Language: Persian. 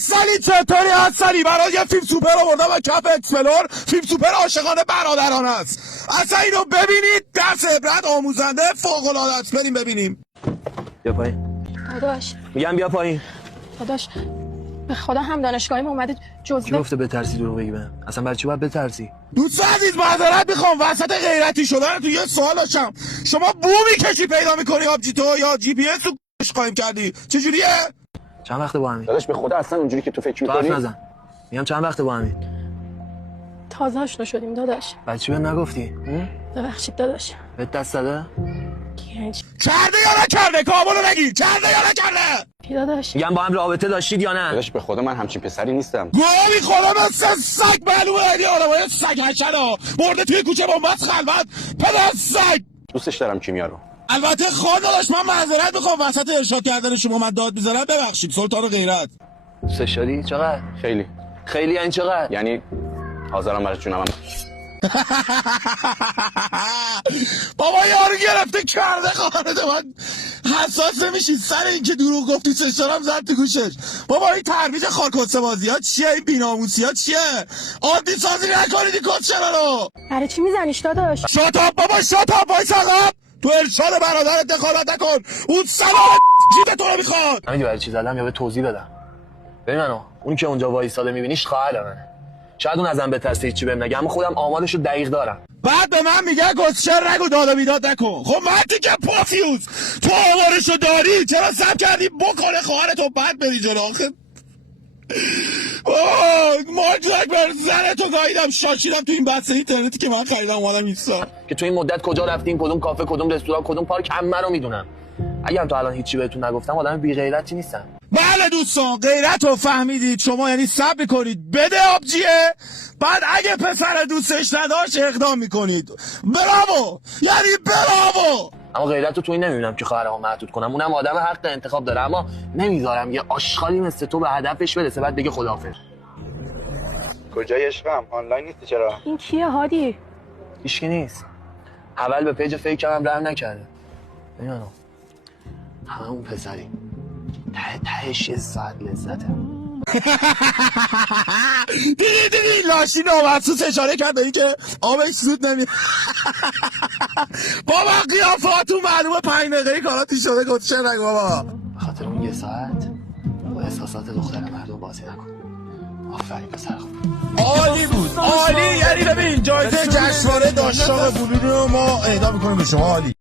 حسنی چطوری حسنی؟ برای یه فیلم سوپر آوردم و کف اکسپلور. فیلم سوپر عاشقانه برادران است. اصلا اینو ببینید، درس عبرت آموزنده فوق‌العاده است. بریم ببینیم. بیا پایین. داداش میگم بیا پایین. داداش به خدا هم دانشگاهیم اومده کی جزوه. گفته بترسی دروغ بگی بهم؟ اصلا برای چی باید بترسی؟ دوست عزیز معذرت میخوام وسط غیرتی شدن تو یه سوال داشتم. شما بو میکشی پیدا میکنی آبجی تو یا جی پی اس رو قایم کردی؟ چجوریه؟ چند وقته با همین؟ داداش به خدا اصلا اونجوری که تو فکر تو حرف می‌کنی نزن. میگم چند وقته با همین؟ تازه آشنا شدیم داداش. برای چی بهم نگفتی؟ ببخشید داداش. بهت دست داده؟ یعنی کرده یا نکرده؟ کاملو بگی کرده یا نکرده؟ چی داداش؟ میگم با هم رابطه داشتید یا نه؟ داداش به خدا من همچین پسری نیستم. گوهی خدا مثل سگ معلومه ایدی آدمای سگ هشنا برده توی کوچه با مست خلوت پدر سگ. دوستش دارم کیمیا رو. البته خواهد داشت من معذرت میخوام وسط ارشاد کردن شما من داد میذارم، ببخشید سلطان غیرت. دوستش داری؟ چقدر؟ خیلی خیلی یعنی چقدر؟ یعنی حاضرم برای جونم. بابا یارو گرفته کرده خانده من حساس نمیشید سر این که دروغ گفتی سشتارم زد تو گوشش. بابا این ترویج خارکسته بازی ها چیه؟ این بیناموسی ها چیه؟ عادی سازی نکنید این کسچرا رو. برای چی میزنیش داداش؟ شاتاب بابا شاتاب وایس عقب. تو ارشاد برادرت دخالت نکن. اون سلام جیب تو رو میخواد. نمیدونی برای چی زدم یا به توضیح بدم؟ ببین منو اون که اونجا وایساده میبینیش خواهر منه. شاید اون ازم بترسه هیچی بهم نگه، اما خودم آمارشو دقیق دارم. بعد به من میگه گسچر نگو داد و بیداد نکن. خب مردی که پافیوز تو آمارشو داری چرا سب کردی بکنه خواهرتو بعد بری جلو؟ آخه مارک زاکبرگ زنتو گاییدم شاشیدم تو این بحث اینترنتی که من خریدم اومدم اینستا که تو این مدت کجا رفتیم، کدوم کافه، کدوم رستوران، کدوم پارک همه رو میدونم. اگه تا الان هیچی بهتون نگفتم آدم بی غیرتی نیستم. بله دوستان غیرت رو فهمیدید شما، یعنی صبر کنید بده آبجیه، بعد اگه پسر دوستش نداشت اقدام میکنید. براوو یعنی براوو. اما غیرت رو تو این نمیبینم که خواهرمو محدود کنم. اونم آدم حق انتخاب داره، اما نمیذارم یه آشغالی مثل تو به هدفش برسه بعد بگه خداحافظ. کجای عشقم؟ آنلاین نیستی چرا؟ این کیه هادی؟ هیچکی نیست. اول به پیج فیکم هم رحم نکرده. ببینم همه اون پسری تهش یه ساعت لذته. دیدی لاشی نامحسوس اشاره کرد به این که آبش زود نمیاد. بابا قیافاتون معلومه 5 دقیقه کاراتی شده گفت نگو بابا. به خاطر اون یه ساعت با احساسات دختر مردم بازی نکن. آفرین پسر خوب. عالی بود عالی. یعنی ببین جایزه جشنواره داشتاق بلور رو ما اهدا میکنیم به شما. عالی.